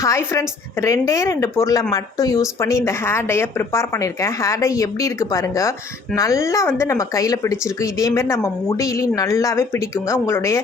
Hi friends, ரெண்டு பொருளை மட்டும் யூஸ் பண்ணி இந்த ஹேர் டையை ப்ரிப்பேர் பண்ணியிருக்கேன். ஹேர் டை எப்படி இருக்குது பாருங்கள். நல்லா நம்ம கையில் பிடிச்சிருக்கு. இதேமாரி நம்ம முடியிலையும் நல்லாவே பிடிக்குங்க. உங்களுடைய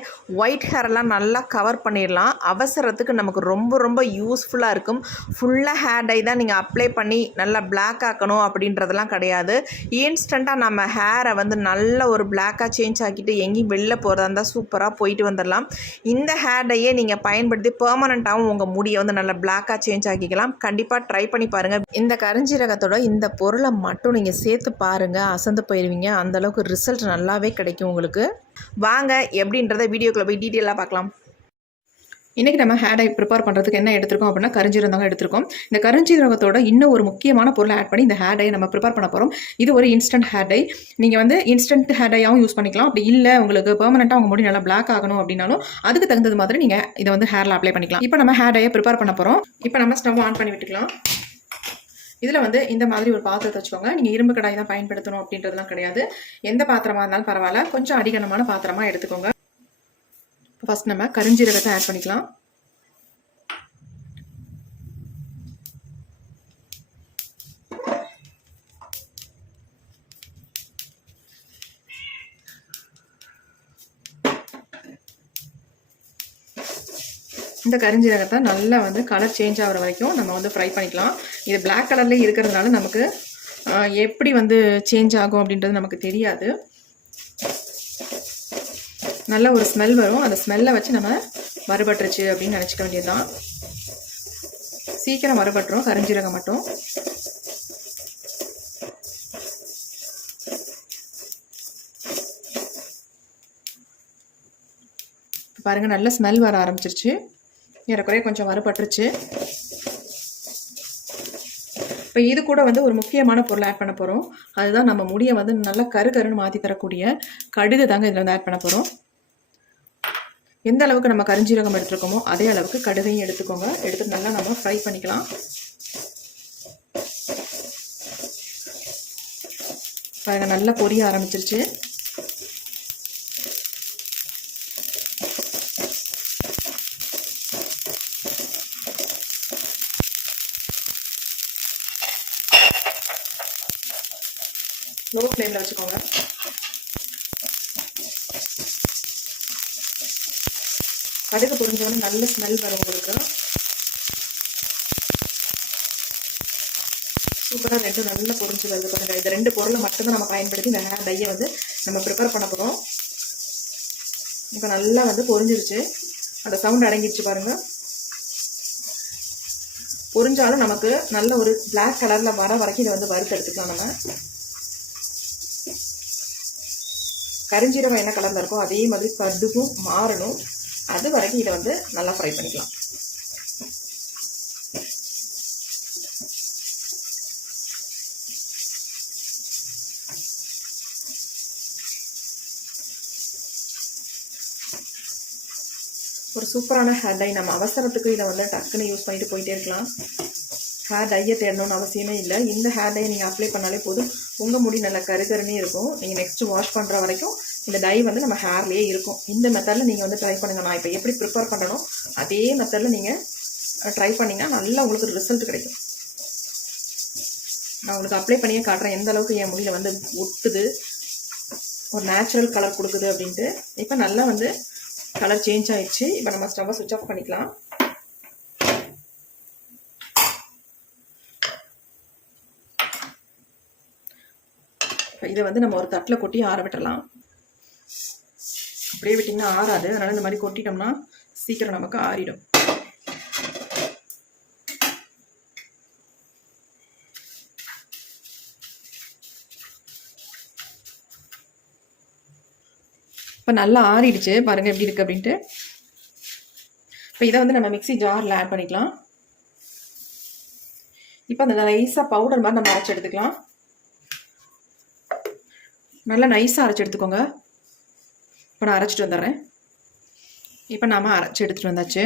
ஒயிட் ஹேரெல்லாம் நல்லா கவர் பண்ணிடலாம். அவசரத்துக்கு நமக்கு ரொம்ப ரொம்ப யூஸ்ஃபுல்லாக இருக்கும். ஃபுல்லாக ஹேர் டை தான் நீங்கள் அப்ளை பண்ணி நல்லா பிளாக் ஆக்கணும் அப்படின்றதெல்லாம் கிடையாது. இன்ஸ்டண்ட்டாக நம்ம ஹேரை நல்ல ஒரு பிளாக்காக சேஞ்ச் ஆக்கிட்டு எங்கேயும் வெளில போகிறதா இருந்தால் சூப்பராக போயிட்டு வந்துடலாம். இந்த ஹேர் டையை நீங்கள் பயன்படுத்தி பெர்மனண்ட்டாகவும் உங்கள் முடியை நல்ல பிளாக்காக சேஞ்ச் ஆக்கிக்கலாம். கண்டிப்பாக ட்ரை பண்ணி பாருங்கள். இந்த கரிஞ்சீரகத்தோட இந்த பொருளை மட்டும் நீங்கள் சேர்த்து பாருங்கள், அசந்து போயிடுவீங்க. அந்தளவுக்கு ரிசல்ட் நல்லாவே கிடைக்கும் உங்களுக்கு. வாங்க எப்படின்றத வீடியோக்குள்ளே போய் டீட்டெயிலாக பார்க்கலாம். இன்றைக்கி நம்ம ஹேர் டை ப்ரிப்பேர் பண்ணுறதுக்கு என்ன எடுத்துருக்கோம் அப்படின்னா கரிஞ்சீரகம் எடுத்துருக்கோம். இந்த கரிஞ்சீரகத்தோட இன்னும் ஒரு முக்கியமான பொருளை ஆட் பண்ணி இந்த ஹேர் டை நம்ம ப்ரிப்பேர் பண்ண போகிறோம். இது ஒரு இன்ஸ்டன்ட் ஹேர் டை. நீங்கள் இன்ஸ்டன்ட் ஹேர் டையாகவும் யூஸ் பண்ணிக்கலாம். அப்படி இல்லை உங்களுக்கு பெர்மனெண்ட்டாக உங்கள் முடி நல்லா பிளாக் ஆகணும் அப்படின்னாலும் அதுக்கு தகுந்தது மாதிரி நீங்கள் இதை ஹேரில் அப்ளை பண்ணிக்கலாம். இப்போ நம்ம ஹேர் டையை ப்ரிப்பேர் பண்ண போகிறோம். இப்போ நம்ம ஸ்டவ் ஆன் பண்ணி விட்டுக்கலாம். இதில் இந்த மாதிரி ஒரு பாத்திரத்தை வச்சுக்கோங்க. நீங்கள் இரும்பு கடாய் தான் பயன்படுத்தணும் அப்படின்றதுலாம் கிடையாது. எந்த பாத்திரமாக இருந்தாலும் பரவாயில்ல, கொஞ்சம் அடிகனமான பாத்திரமாக எடுத்துக்கோங்க. ஃபர்ஸ்ட் நம்ம கரிஞ்சீரகத்தை ஆட் பண்ணிக்கலாம். இந்த கரிஞ்சீரகத்தை நல்லா கலர் சேஞ்ச் ஆகிற வரைக்கும் நம்ம ஃப்ரை பண்ணிக்கலாம். இது பிளாக் கலர்லேயே இருக்கிறதுனால நமக்கு எப்படி சேஞ்ச் ஆகும் அப்படின்றது நமக்கு தெரியாது. நல்ல ஒரு ஸ்மெல் வரும். அந்த ஸ்மெல்லை வச்சு நம்ம வறுபட்டுருச்சு அப்படின்னு நினச்சிக்க வேண்டியதுதான். சீக்கிரம் வறுபட்டுரும் கரிஞ்சீரகம் மட்டும். பாருங்கள், நல்ல ஸ்மெல் வர ஆரம்பிச்சிருச்சு. ஏறக்குறைய கொஞ்சம் வறுபட்டுருச்சு. இப்போ இது கூட ஒரு முக்கியமான பொருள் ஆட் பண்ண போகிறோம். அதுதான் நம்ம முடியை நல்லா கருன்னு மாற்றி தரக்கூடிய கடுகு தாங்க இதில் ஆட் பண்ண போகிறோம். எந்த அளவுக்கு நம்ம கரிஞ்சீரகம் எடுத்துருக்கோமோ அதே அளவுக்கு கடுகையும் எடுத்துக்கோங்க. எடுத்து நல்லா நம்ம ஃப்ரை பண்ணிக்கலாம். பாருங்கள், நல்லா பொரிய ஆரம்பிச்சிருச்சு. லோ ஃப்ளேமில் வச்சுக்கோங்க. கடுகு பொரிஞ்சவொடனே நல்ல ஸ்மெல் வரும் உங்களுக்கு. சூப்பராக நல்லா பொரிஞ்சு வருது பாருங்க. இந்த ரெண்டு பொருளை மட்டும்தான் நம்ம பயன்படுத்தி இந்த ஹேர் டையை நம்ம ப்ரிப்பேர் பண்ண போகிறோம். இப்போ நல்லா பொரிஞ்சிருச்சு. அந்த சவுண்ட் அடங்கிடுச்சு பாருங்க. பொரிஞ்சாலும் நமக்கு நல்ல ஒரு பிளாக் கலரில் வர வரைக்கும் இதை வறுத்து எடுத்துக்கலாம். நம்ம கரிஞ்சீரகம் என்ன கலரில் இருக்கோ அதே மாதிரி கடுகும் மாறணும். அது வரைக்கும் இதை நல்லா ஃப்ரை பண்ணிக்கலாம். ஒரு சூப்பரான ஹேர் டை. நம்ம அவசரத்துக்கு இதை டக்குன்னு யூஸ் பண்ணிட்டு போயிட்டே இருக்கலாம். ஹேர் டையை தேடணும்னு அவசியமே இல்லை. இந்த ஹேர் டையை நீங்கள் அப்ளை பண்ணாலே போதும். உங்கள் முடி நல்லா கருகருன்னே இருக்கும். நீங்கள் நெக்ஸ்ட் வாஷ் பண்ணுற வரைக்கும் இந்த டை நம்ம ஹேர்லேயே இருக்கும். இந்த மெத்தடில் நீங்கள் ட்ரை பண்ணுங்கள். நான் இப்போ எப்படி ப்ரிப்பேர் பண்ணணும் அதே மெத்தடில் நீங்கள் ட்ரை பண்ணிங்கன்னா நல்லா உங்களுக்கு ரிசல்ட் கிடைக்கும். நான் உங்களுக்கு அப்ளை பண்ணியே காட்டுறேன் எந்த அளவுக்கு என் முடியில் ஒட்டுது, ஒரு நேச்சுரல் கலர் கொடுக்குது அப்படின்ட்டு. இப்போ நல்லா கலர் சேஞ்ச் ஆயிடுச்சு. இப்போ நம்ம ஸ்டவ்வை சுவிட்ச் ஆஃப் பண்ணிக்கலாம். இதை நம்ம ஒரு தட்டில் கொட்டி ஆற விட்டுறலாம். அப்படியே விட்டிங்கன்னா ஆறாது. அதனால் இந்த மாதிரி கொட்டிட்டோம்னா சீக்கிரம் நமக்கு ஆறிடும். இப்போ நல்லா ஆறிடுச்சு பாருங்கள் எப்படி இருக்குது அப்படின்ட்டு. இப்போ இதை நம்ம மிக்ஸி ஜாரில் ஆட் பண்ணிக்கலாம். இப்போ அந்த நைஸாக பவுடர் மாதிரி நம்ம அரைச்சி எடுத்துக்கலாம். நல்லா நைஸாக அரைச்சி எடுத்துக்கோங்க. இப்போ நான் அரைச்சிட்டு வந்துடுறேன். இப்போ நாம் அரைச்சி எடுத்துகிட்டு வந்தாச்சு.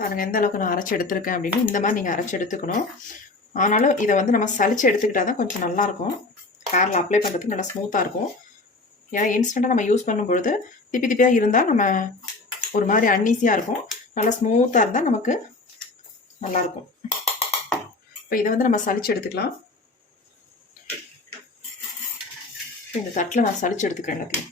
பாருங்கள் எந்த அளவுக்கு நான் அரைச்சி எடுத்துருக்கேன் அப்படின்னு. இந்த மாதிரி நீங்கள் அரைச்சி எடுத்துக்கணும். ஆனாலும் இதை நம்ம சலிச்சு எடுத்துக்கிட்டால் தான் கொஞ்சம் நல்லாயிருக்கும். ஹேரில் அப்ளை பண்ணுறதுக்கு நல்லா ஸ்மூத்தாக இருக்கும். ஏன்னா இன்ஸ்டண்ட்டாக நம்ம யூஸ் பண்ணும்பொழுது திப்பி திப்பியாக இருந்தால் நம்ம ஒரு மாதிரி அன்ஈஸியாக இருக்கும். நல்லா ஸ்மூத்தாக இருந்தால் நமக்கு நல்லாயிருக்கும். இப்போ இதை வந்து நம்ம சலிச்சு எடுத்துக்கலாம். இந்த தட்டில் நான் சலிச்சு எடுத்துக்கிறேன் எல்லாத்தையும்.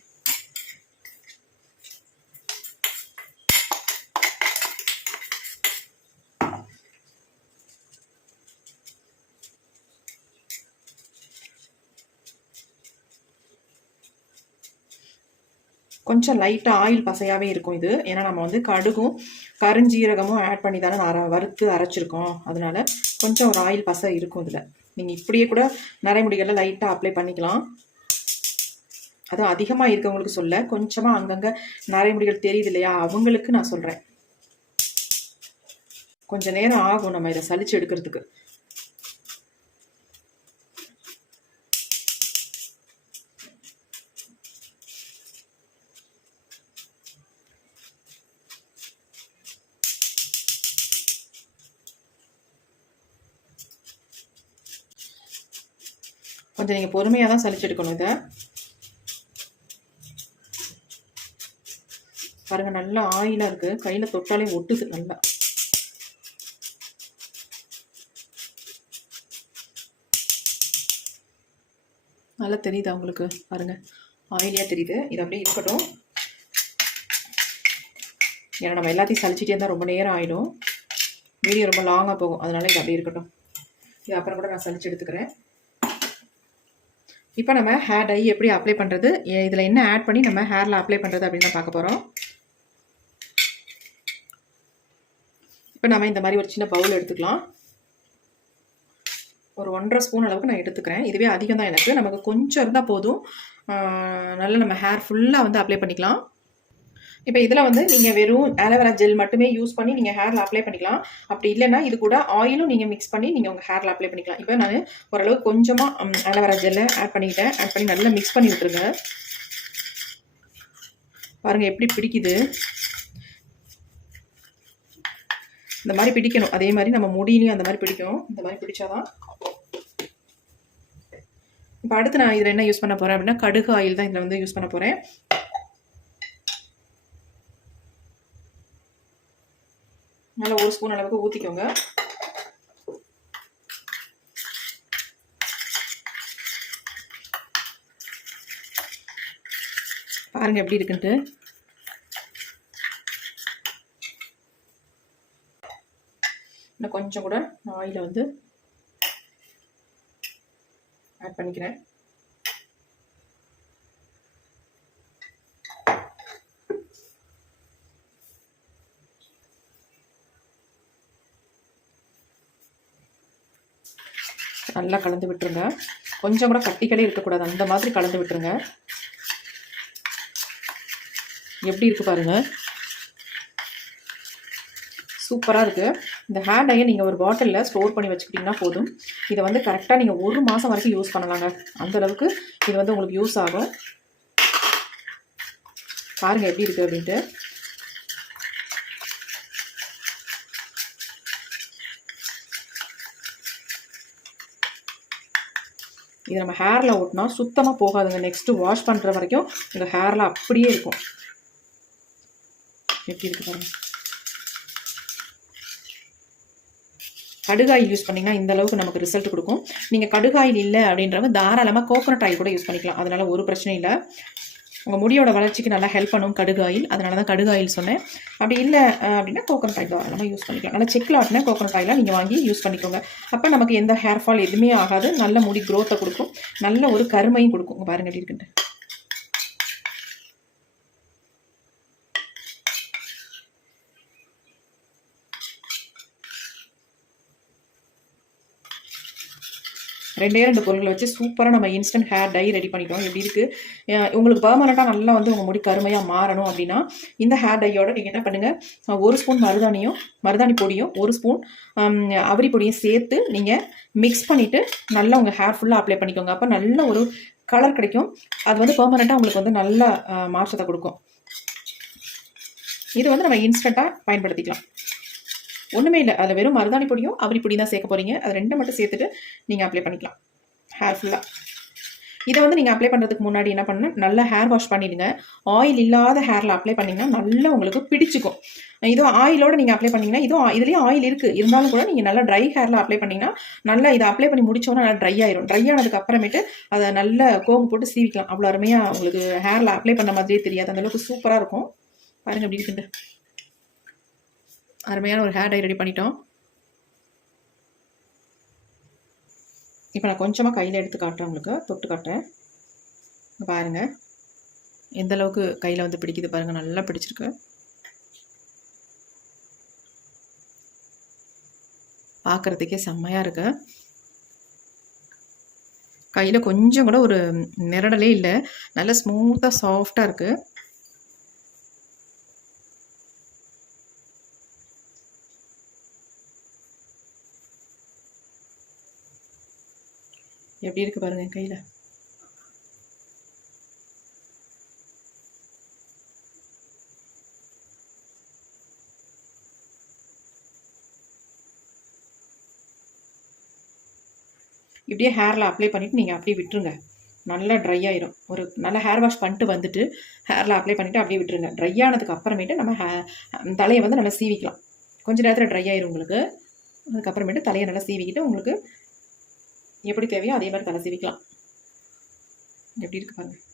கொஞ்சம் லைட்டாக ஆயில் பசையாகவே இருக்கும் இது. ஏன்னா நம்ம வந்து கடுகும் கருஞ்சீரகமும் ஆட் பண்ணி தானே வறுத்து அரைச்சிருக்கோம். அதனால கொஞ்சம் ஒரு ஆயில் பசை இருக்கும் இதில். நீங்கள் இப்படியே கூட நரைமுடிகளில் லைட்டாக அப்ளை பண்ணிக்கலாம். அதுவும் அதிகமாக இருக்கவங்களுக்கு சொல்ல, கொஞ்சமாக அங்கங்கே நரைமுடிகள் தெரியுது இல்லையா, அவங்களுக்கு நான் சொல்கிறேன். கொஞ்சம் நேரம் ஆகும் நம்ம இதை சலிச்சு எடுக்கிறதுக்கு. கொஞ்சம் நீங்கள் பொறுமையாக தான் சலிச்சு எடுக்கணும். இதை பாருங்கள், நல்லா ஆயிலாக இருக்குது. கையில் தொட்டாலே ஒட்டுது. நல்லா தெரியுதா உங்களுக்கு? பாருங்கள், ஆயிலியாக தெரியுது. இது அப்படியே இருக்கட்டும். ஏன்னா நம்ம எல்லாத்தையும் சலிச்சிட்டே இருந்தால் ரொம்ப நேரம் ஆகிடும், வீடியோ ரொம்ப லாங்காக போகும். அதனால இது அப்படியே இருக்கட்டும். இது அப்புறம் கூட நான் சலிச்சு எடுத்துக்கிறேன். இப்போ நம்ம ஹேர் டை எப்படி அப்ளை பண்ணுறது, இதில் என்ன ஆட் பண்ணி நம்ம ஹேரில் அப்ளை பண்ணுறது அப்படின்னு தான் பார்க்க போகிறோம். இப்போ நம்ம இந்த மாதிரி ஒரு சின்ன பவுல் எடுத்துக்கலாம். ஒரு 1.5 ஸ்பூன் அளவுக்கு நான் எடுத்துக்கிறேன். இதுவே அதிகம் தான் எனக்கு. நமக்கு கொஞ்சம் இருந்தால் போதும். நல்லா நம்ம ஹேர் ஃபுல்லாக வந்து அப்ளை பண்ணிக்கலாம். இப்போ இதில் வந்து நீங்கள் வெறும் ஆலோவேரா ஜெல் மட்டுமே யூஸ் பண்ணி நீங்கள் ஹேரில் அப்ளை பண்ணிக்கலாம். அப்படி இல்லைன்னா இது கூட ஆயிலும் நீங்கள் மிக்ஸ் பண்ணி நீங்கள் உங்கள் ஹேரில் அப்ளை பண்ணிக்கலாம். இப்போ நான் ஓரளவுக்கு கொஞ்சமாக ஆலோவேரா ஜெல்லை ஆட் பண்ணிக்கிட்டேன். ஆட் பண்ணி நல்லா மிக்ஸ் பண்ணி விட்டுருங்க. பாருங்கள் எப்படி பிடிக்குது. இந்த மாதிரி பிடிக்கணும். அதே மாதிரி நம்ம முடியிலையும் அந்த மாதிரி பிடிக்கும். இந்த மாதிரி பிடிச்சாதான். இப்போ அடுத்து நான் இதில் என்ன யூஸ் பண்ண போகிறேன் அப்படின்னா, கடுகு ஆயில் தான் இதில் வந்து யூஸ் பண்ண போகிறேன். நல்லா 1 ஸ்பூன் அளவுக்கு ஊற்றிக்கோங்க. பாருங்கள் எப்படி இருக்குன்ட்டு. இன்னும் கொஞ்சம் கூட ஆயிலை வந்து ஆட் பண்ணிக்கிறேன். நல்லா கலந்து விட்டுருங்க. கொஞ்சம் கூட கட்டிகளே இருக்கக்கூடாது, அந்த மாதிரி கலந்து விட்டுருங்க. எப்படி இருக்கு பாருங்க, சூப்பராக இருக்குது. இந்த ஹேர் டையை நீங்கள் ஒரு பாட்டிலில் ஸ்டோர் பண்ணி வச்சுக்கிட்டிங்கன்னா போதும். இதை வந்து கரெக்டாக நீங்கள் 1 மாதம் வரைக்கும் யூஸ் பண்ணலாங்க. அந்தளவுக்கு இது வந்து உங்களுக்கு யூஸ் ஆகும். பாருங்கள் எப்படி இருக்குது அப்படின்ட்டு. இது நம்ம ஹேரில் ஓட்டினா சுத்தமாக போகாதுங்க. நெக்ஸ்ட்டு வாஷ் பண்ணுற வரைக்கும் உங்கள் ஹேரில் அப்படியே இருக்கும். எப்படி இருக்கு பாருங்கள். கடுகாயில் யூஸ் பண்ணிங்கன்னா இந்த அளவுக்கு நமக்கு ரிசல்ட் கொடுக்கும். நீங்கள் கடுகாயில் இல்லை அப்படின்றவங்க தாராளமாக கோகோனட் ஆயில் கூட யூஸ் பண்ணிக்கலாம். அதனால் ஒரு பிரச்சனை இல்லை. உங்கள் முடியோட வளர்ச்சிக்கு நல்லா ஹெல்ப் பண்ணும் கடுகாயில். அதனால தான் கடுகாயில் சொன்னேன். அப்படி இல்லை அப்படின்னா கோகோனட் ஆயில் தாராளமாக யூஸ் பண்ணிக்கலாம். நல்லா செக்கில் ஆட்டினா கோகோனட் ஆயிலாக நீங்கள் வாங்கி யூஸ் பண்ணிக்கோங்க. அப்போ நமக்கு எந்த ஹேர் ஃபால் எதுவுமே ஆகாது. நல்ல முடி க்ரோத்தை கொடுக்கும், நல்ல ஒரு கருமையும் கொடுக்கும். பாருங்கள் எப்படி இருக்குன்ட்டு. ரெண்டே 2 பொருட்களை வச்சு சூப்பராக நம்ம இன்ஸ்டன்ட் ஹேர் டை ரெடி பண்ணிட்டோம். எப்படி இருக்குது உங்களுக்கு பெர்மனெண்ட்டாக நல்லா வந்து உங்கள் முடி கருமையாக மாறணும் அப்படின்னா இந்த ஹேர் டையோட நீங்கள் என்ன பண்ணுங்கள், 1 ஸ்பூன் மருதாணி பொடியும் 1 ஸ்பூன் அவரி பொடியும் சேர்த்து நீங்கள் மிக்ஸ் பண்ணிவிட்டு நல்லா உங்கள் ஹேர் ஃபுல்லாக அப்ளை பண்ணிக்கோங்க. அப்போ நல்ல ஒரு கலர் கிடைக்கும். அது வந்து பெர்மனெண்ட்டாக உங்களுக்கு வந்து நல்ல மாற்றத்தை கொடுக்கும். இது வந்து நம்ம இன்ஸ்டண்ட்டாக பயன்படுத்திக்கலாம். ஒன்றுமே இல்லை, அதில் வெறும் மருதாணி பொடியும் அவரி பொடியும் தான் சேர்க்க போகிறீங்க. அது 2 மட்டும் சேர்த்துட்டு நீங்கள் அப்ளை பண்ணிக்கலாம் ஹேர் ஃபுல்லாக. இதை வந்து நீங்கள் அப்ளை பண்ணுறதுக்கு முன்னாடி என்ன பண்ணணும், நல்லா ஹேர் வாஷ் பண்ணிவிடுங்க. ஆயில் இல்லாத ஹேரில் அப்ளை பண்ணிங்கன்னா நல்லா உங்களுக்கு பிடிச்சிக்கும். இதுவும் ஆயிலோடு நீங்கள் அப்ளை பண்ணிங்கன்னா, இதுலேயும் ஆயில் இருக்குது, இருந்தாலும் கூட நீங்கள் நல்லா ட்ரை ஹேரில் அப்ளை பண்ணிங்கன்னா நல்லா இதை அப்ளை பண்ணி முடிச்சோன்னா நல்லா ட்ரை ஆயிரும். ட்ரை ஆனதுக்கு அப்புறமேட்டு அதை நல்லா கோம்பு போட்டு சீவிக்கலாம். அவ்வளோ அருமையாக உங்களுக்கு ஹேரில் அப்ளை பண்ண மாதிரியே தெரியாது, அந்தளவுக்கு சூப்பராக இருக்கும். பாருங்கள் எப்படி இருக்குண்டு. அருமையான ஒரு ஹேர் டை ரெடி பண்ணிட்டோம். இப்போ நான் கொஞ்சமாக கையில் எடுத்து காட்டுறேன், உங்களுக்கு தொட்டு காட்டுறேன். பாருங்கள் எந்த அளவுக்கு கையில் வந்து பிடிக்குது பாருங்கள், நல்லா பிடிச்சிருக்கு. பார்க்குறதுக்கே செம்மையாக இருக்கு. கையில் கொஞ்சம் கூட ஒரு நிரடலே இல்லை, நல்லா ஸ்மூத்தாக சாஃப்டாக இருக்குது. எப்படி இருக்குது பாருங்கள் கையில். இப்படியே ஹேரில் அப்ளை பண்ணிவிட்டு நீங்கள் அப்படியே விட்டுருங்க, நல்லா ட்ரை ஆயிரும். ஒரு நல்லா ஹேர் வாஷ் பண்ணிட்டு வந்துட்டு ஹேரில் அப்ளை பண்ணிவிட்டு அப்படியே விட்டுருங்க. ட்ரை ஆனதுக்கு அப்புறமேட்டு நம்ம தலையை வந்து நல்லா சீவிக்கலாம். கொஞ்சம் நேரத்தில் ட்ரை ஆயிரும் உங்களுக்கு. அதுக்கப்புறமேட்டு தலையை நல்லா சீவிக்கிட்டு உங்களுக்கு எப்படி தேவையோ அதே மாதிரி தலை சீவிக்கலாம். எப்படி இருக்குது பாருங்கள்.